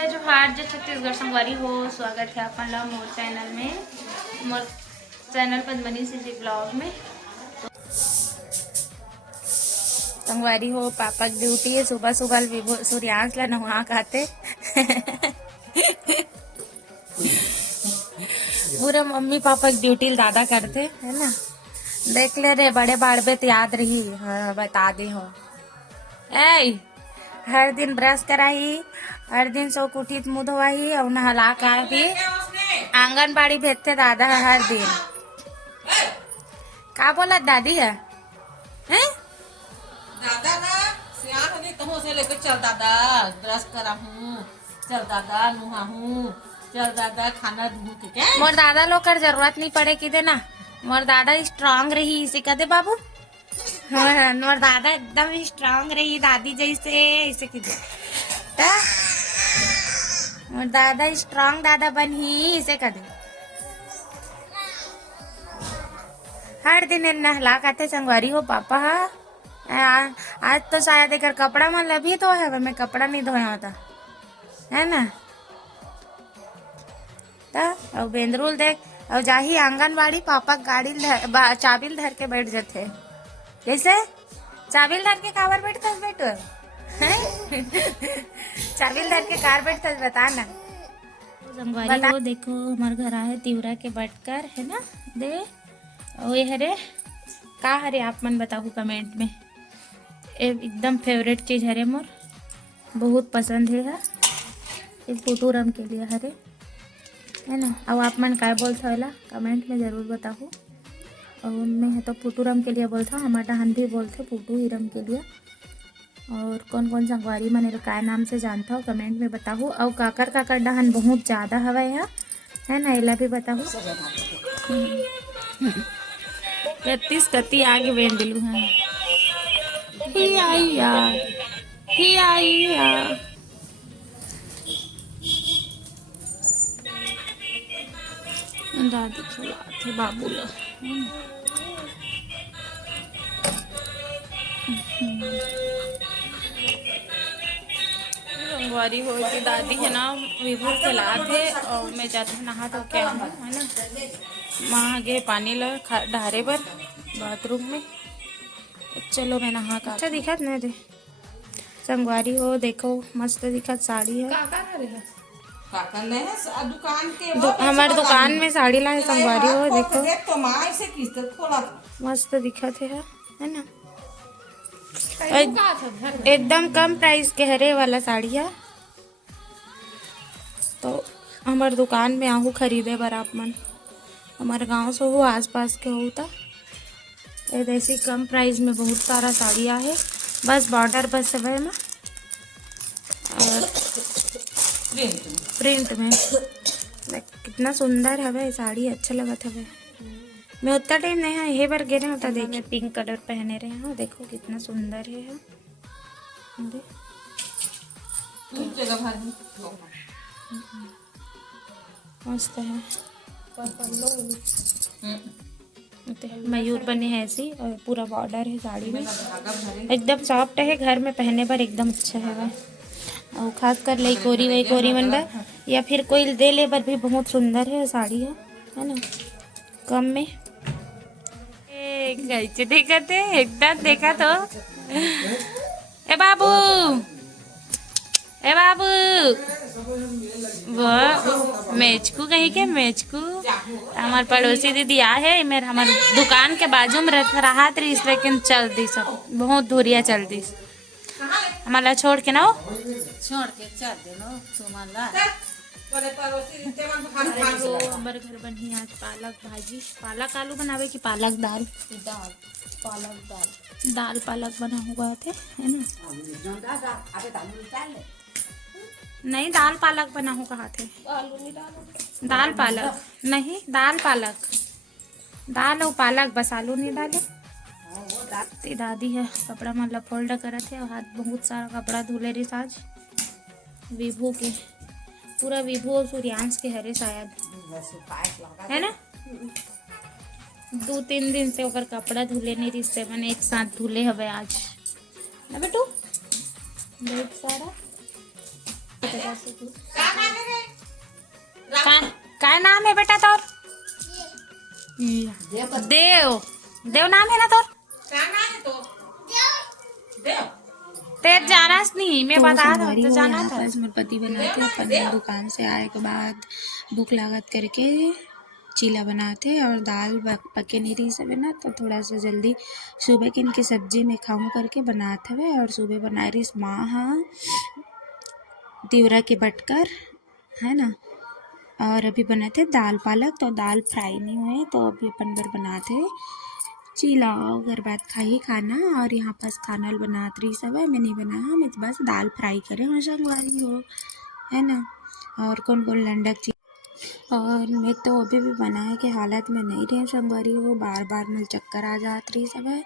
जय जोहार जय छत्तीसगढ़ संगवारी हो। स्वागत है अपन ला मोर चैनल में, मोर चैनल पद्मनी जी ब्लॉग में। संगवारी हो, पापा की ड्यूटी है सुबह सुबह सूर्यांश ला नहा खाते पूरा मम्मी पापा की ड्यूटी दादा करते है ना। देख ले रे बड़े बाड़ पे तो याद रही। हाँ बता दे हो ए, हर दिन ब्रश कराही, हर दिन सो कुठी मुँह धोवाही और नहला कर भी आंगनबाड़ी भेजते दादा है हर दिन। का बोला दादी है हैं? दादा ना सियान होने तो से लेकर चल दादा ब्रश करा हूँ, चल दादा नुहा हूँ, चल दादा खाना दूँ के क्या मोर दादा लोग कर जरूरत नहीं पड़े कि दे ना, मोर दादा स्ट्रांग रही इसे कदे बाबू। हाँ, मोर दादा एकदम स्ट्रांग रही दादी जैसे ऐसे की दे मोर दादा स्ट्रांग दादा बन ही इसे कदे। हर दिन नहला खाते संगवारी हो पापा। आज तो शायद एक कपड़ा मन लभी तो है, मैं कपड़ा नहीं धोया होता है ना। तो बेंदरूल देख और जाही आंगनबाड़ी पापा गाड़ी चाबिल धर के बैठ जाते। कैसे चाबिल धर के काबर बैठता बेटो चाबिल धर के कार बैठता बता ना। संगवारी हो देखो हमारे घर आए तिवरा के बटकर है ना दे और ये हरे का हरे आप मन बताओ कमेंट में। एकदम फेवरेट चीज हरे मोर, बहुत पसंद है ये फोटोरम के लिए हरे है ना। अब आप मन काय बोलते होला कमेंट में जरूर बताओ। और मैं तो फोटोरम के लिए बोलता हूँ, हमारा डहन भी बोलते फोटो हिरम के लिए। और कौन कौन संगवारी मन काय नाम से जानता हो कमेंट में बताओ। और काकर डहन बहुत ज़्यादा हवा है ना, इला भी बताओ। 31 कति आगे बेन दिलू है ही आई यार ही आई यार। दादी खिलाते बाबू लो संगवारी हो कि दादी है ना विभू खिलाते और मैं जाते नहा तो क्या है ना वहाँ गे पानी ला ढारे पर बाथरूम में। चलो मैं नहा का अच्छा दिखत नहीं दे संगवारी हो देखो मस्त दिखत साड़ी है। दुकान के हमारे दुकान में साड़ी ला है संगवारी हो देखो तो माँ से किस्त खोला मस्त दिखत है ना। एकदम कम प्राइस के हरे वाला साड़ी है। तो हमारे दुकान में आहू खरीदे बर आप मन हमारे गांव से हो आसपास के होता ऐसी कम प्राइस में बहुत सारा साड़ियाँ है। बस बॉर्डर बस है ना और प्रिंट में कितना सुंदर है साड़ी, अच्छा लगत है। मैं उतना टाइम नहीं है ये बार गिरे होता देखिए पिंक कलर पहने रहे हैं देखो कितना सुंदर है। मस्त है मयूर बने हैं ऐसी और पूरा बॉर्डर है साड़ी में एकदम सॉफ्ट है, घर में पहने पर एकदम अच्छा है। और खास कर लई कोरी मन बा या फिर कोई दे ले पर भी बहुत सुंदर है साड़ी है ना कम में। कैसे देखा थे एकदम देखा तो ए बाबू वो मेचकू कहीं के मेचकू हमारे पड़ोसी दीदी आ है मेरे हमारे दुकान के बाजू में रहा रही लेकिन चल दी सब बहुत दूरिया चल दी हमारा छोड़ के ना छोड़ के चल देनो सुमन हमारे घर बनी आज पालक भाजी, पालक आलू बनावे की पालक दाल पालक बना हुआ थे है ना। नहीं दाल पालक बना हो कहा थे दाल पालक नहीं दाल पालक दाल और पालक बस आलू नहीं डाले। दादी है कपड़ा मतलब फोल्ड करा थे और हाथ बहुत सारा कपड़ा धुले रही आज विभू के पूरा विभू और सूर्यांश के हरे शायद है ना। 2-3 दिन से ओकर कपड़ा धुले नहीं रिश्ते मैंने एक साथ धुले हवे आज ना बेटू बहुत सारा का नाम है रे? काय नाम है बेटा तोर? देव देव नाम है ना तोर? का नाम है तो? देव। तेरे जाना नहीं, मैं बता रहा हूँ, तो तो जाना यहाँ था। पर पति बनाते अपन दुकान से आए के बाद भूख लागत करके चीला बनाते और दाल पके नहीं रही सब है ना, तो थोड़ा सा जल्दी सुबह की इनकी सब्जी में खाऊं करके बनाते हुए। और सुबह बना रही माँ तिवरा के बटकर है ना, और अभी बनाते दाल पालक, तो दाल फ्राई नहीं हुए तो अभी अपन बर बनाते चीला। अगर बात खाई खाना और यहाँ पास खाना बनात रही सब है, मैं नहीं बनाया, मैं बस दाल फ्राई करे हाँ संगवारी हो है ना। और कौन कौन लंडक चीज और मैं तो अभी भी बनाए के हालत में नहीं रहे संगवारी हो, बार बार मुझे चक्कर आ जात रही सब है,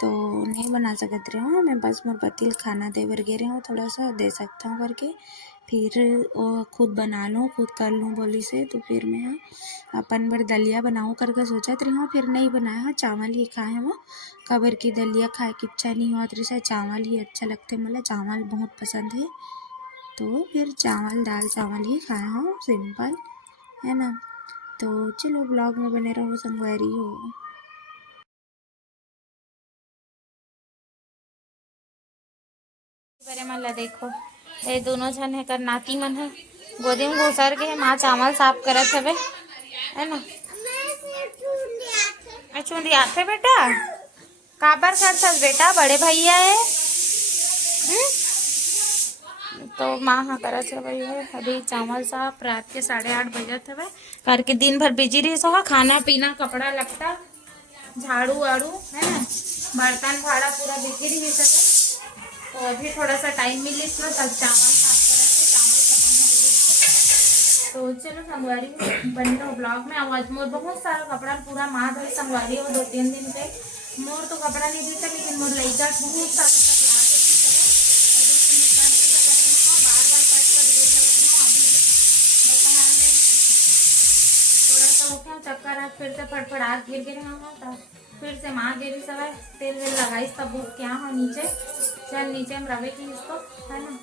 तो नहीं बना सकत रही हूँ मैं। बस मोर पतिल खाना दे बर गे रही हूँ, थोड़ा सा दे सकता हूँ करके, फिर वो खुद बना लूँ खुद कर लूँ बोली से। तो फिर मैं अपन बर दलिया बनाऊँ करके सोचत रही हूँ, फिर नहीं बनाया, चावल ही खाए वो कबर की दलिया खाए की इच्छा नहीं होत रही से, चावल ही अच्छा लगते, मतलब चावल बहुत पसंद है, तो फिर चावल दाल चावल ही खाए हूँ सिंपल है ना। तो चलो ब्लॉग में बने रहो संगवारी हो। बरे मन ला देखो, ये दोनों जन है कर नाती मन है गोदी में घुसर के माँ चावल साफ करत हवे है ना। चूंदी आथे बेटा, काबर कर बेटा, बड़े भैया है। तो माँ हाँ करत है भैया, अभी चावल साफ रात के 8:30 बजत हवे करके, दिन भर बिजी रही सो, खाना पीना कपड़ा लत्ता झाड़ू वाड़ू है ना, बर्तन भाड़ा पूरा बिजी रही सब। तो अभी थोड़ा सा टाइम मिलिस ना, तब चावल साफ करके चावल खत्म हो गई। तो चलो संगवारी बन रहा ब्लॉग में। आज मोर बहुत सारा कपड़ा पूरा माँ धोई संगवारी हो 2-3 दिन से, मोर तो कपड़ा नहीं दी था, लेकिन मोर लइका बहुत सारा सब ला के चक्कर है, फिर से फटफड़ाट गिर गिरे हाँ, तब फिर से माँ गिरी सब तेल वेल लगाई तब बुक क्या हाँ नीचे, चल नीचे हम रवे की इसको है ना।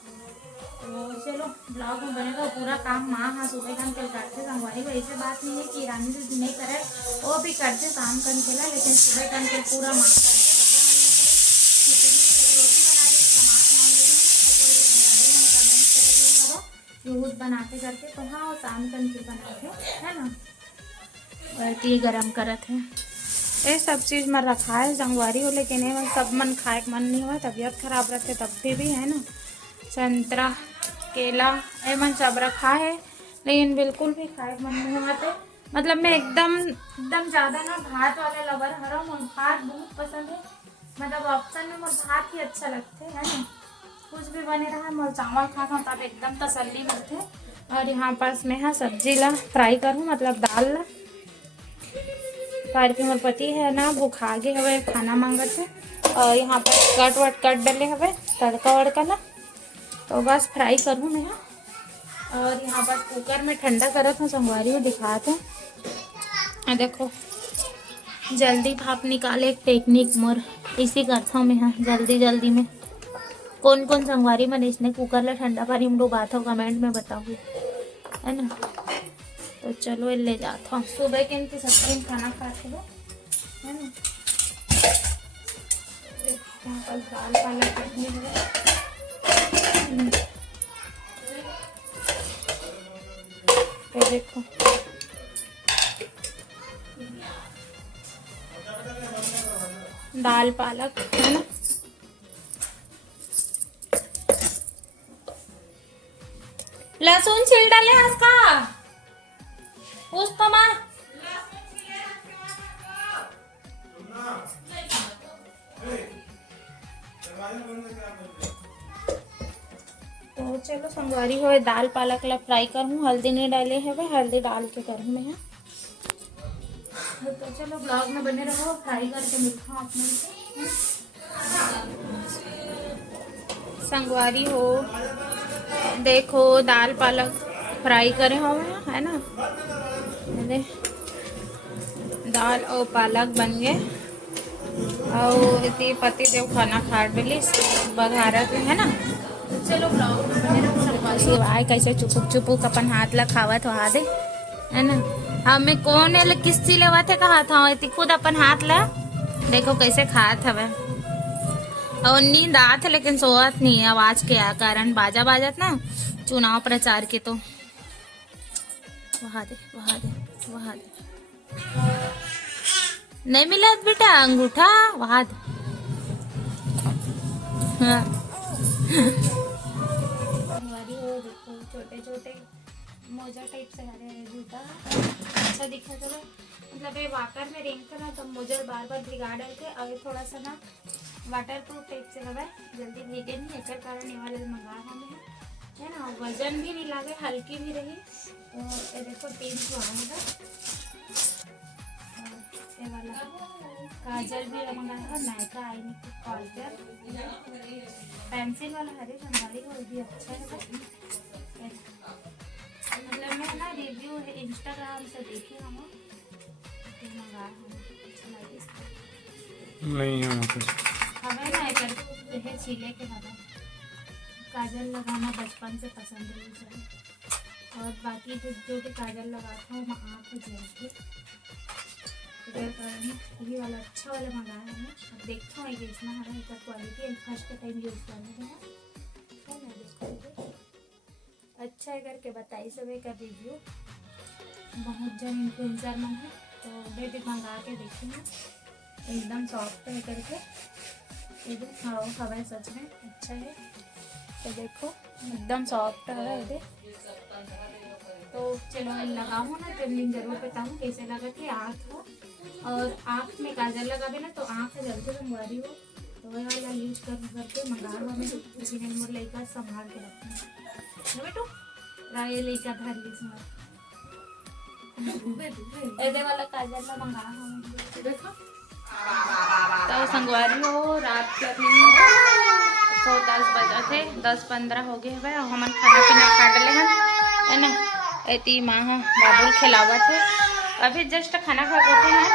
तो चलो ब्लॉग में बनेगा पूरा काम माँ हाँ सुबह कन के करते संगवारी, वैसे बात नहीं है कि रानी दीदी नहीं करे, वो भी करते काम कन के ला, लेकिन सुबह कन के पूरा माँ रोज बनाते करके, तो हाँ वो शाम कन के बनाते है ना। और गरम करत है ये सब चीज़ में रखा है संगवारी हो, लेकिन ये सब मन खाए मन नहीं हुआ, तबीयत खराब रहते तब भी है ना। संतरा केला ये मन सब रखा है, लेकिन बिल्कुल भी खाए मन नहीं हुआ। मतलब मैं एकदम ज़्यादा ना भात वाले लवर हरा, मुझे भात बहुत पसंद है, मतलब ऑप्शन में मुझे भात ही अच्छा लगते है ना। कुछ भी बने रहा मुझे चावल खाना तब एकदम तसल्ली मिलते। और यहाँ पास मैं हाँ सब्जी ला फ्राई करूँ, मतलब दाल ला के मोर पति है ना वो खा गए हवे खाना मांगत है, और यहाँ पर कट डले हवे तड़का वड़का ला, तो बस फ्राई करूँ मैं। और यहाँ बस कुकर में ठंडा करत हूँ संगवारी में दिखाते हैं। देखो जल्दी भाप निकाले एक टेक्निक मोर इसी करता हूँ मैं हाँ जल्दी में। कौन कौन संगवारी मन इसने कुकर ला ठंडा पानी में डुबाता हो कमेंट में बताओ है ना। तो चलो ले जाता हूँ, सुबह के इनकी सब्जी में खाना खाते हो है ना। यहाँ पर दाल पालक चटनी है, तो देखो दाल पालक है ना। लहसुन छिल डाले इसका पुष्प माँ, तो चलो संगवारी हो दाल पालक ला फ्राई करूँ, हल्दी नहीं डाले है भाई, हल्दी डाल के करूँ मैं। तो चलो ब्लॉग में बने रहो, फ्राई करके मिलता हूँ अपने से। संगवारी हो देखो दाल पालक फ्राई करे हो है ना, दाल और पालक बन गए, और इतनी पति देव खाना खा डली बघारत है ना। चलो ब्लॉग में बने रहो। सिवाय कैसे चुपुक चुपुक अपन हाथ ला खावत वहा दे है ना। हमें कौन है किस चीज लेवा थे कहा था खुद अपन हाथ ला देखो कैसे खात हवे। और नींद आत है लेकिन सोवत नहीं है आवाज के कारण बाजा बाजत ना चुनाव प्रचार के तो वहा दे नहीं मिला बेटा अंगूठा वहा दे। हाँ। देखो छोटे छोटे मोजा टाइप से हरे जूता अच्छा दिखा चलो मतलब ये वाटर में रेंगते ना तो मोजा बार बार भिगा डालते और थोड़ा सा ना वाटर प्रूफ टाइप से हवा जल्दी भीगे नहीं एक कारण ये वाले मंगा हमें है ना। वजन भी नहीं लगे हल्की भी रही तो ये देखो 3 आएगा। ये वाला काजल भी मंगाया है नायका आई कॉलर पेंसिल वाला हरे संभाली वो भी अच्छा है। मतलब मैं ना रिव्यू है इंस्टाग्राम से देखे हम मंगाया नहीं है हमें ना एक छीले के हवा काजल लगाना बचपन से पसंद है मुझे और बाकी जो भी काजल लगाता हूँ आँख जलती ये वाला अच्छा वाला मंगाया है। अब देखता हूँ इतना हरा इसका क्वालिटी फर्स्ट टाइम यूज़ करने देना तो मैं देखूँगी अच्छा है करके बताई सब का रिव्यू बहुत जन इन्फ्लुएंसर में है तो वे भी मंगा के देखेंगे एकदम सॉफ्ट है करके हाँ हवा सच में अच्छा है। तो देखो एकदम सॉफ्ट है ये तो चलो लगाऊँ ना तो लिंक जरूर बताऊँ कैसे लगा कि आँख हो और आँख में काजल लगावे ना तो आँख जल्दी रंगवारी हो तो वही वाला यूज करके मंगा हमें किसी ने मोर लड़का संभाल के रखना बेटू राय लड़का धर ली ऐसे वाला काजल ला मंगा हमें देखो तो संगवारी हो रात के अभी 10 बजे थे 10-15 हो गए भाई हमन खाना पीना खा डले हैं है ना। एती माँ बाबुल खिलावत है अभी जस्ट खाना खा के हैं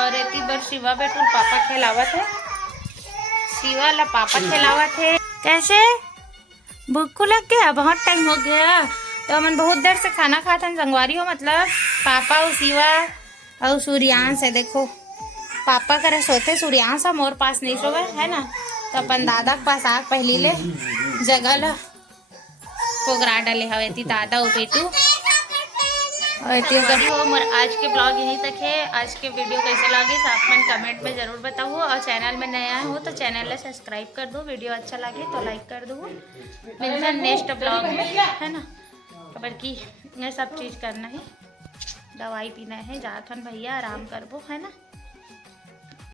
और एती बार शिवा बेटू पापा खिलावत है शिवा ला पापा खिलावत है। कैसे भूख लग गया बहुत टाइम हो गया तो हमन बहुत देर से खाना खाते हैं संगवारी हो मतलब पापा और शिवा और सूर्यांश है देखो पापा करे सोते सूर्यांश मोर पास नहीं सोवे है ना तो अपन दादा के पास आग पहली ले जगह ला पोगरा डाले हवे ती दादा और बेटू और आज के ब्लॉग यहीं तक है। आज के वीडियो कैसे लगे आप मन कमेंट में ज़रूर बताओ और चैनल में नया हो तो चैनल ला सब्सक्राइब कर दो वीडियो अच्छा लगे तो लाइक कर दो मिलता है नेक्स्ट ब्लॉग में है ना। खबर की ये सब चीज़ करना है दवाई पीना है जाथन भैया आराम करबो है ना।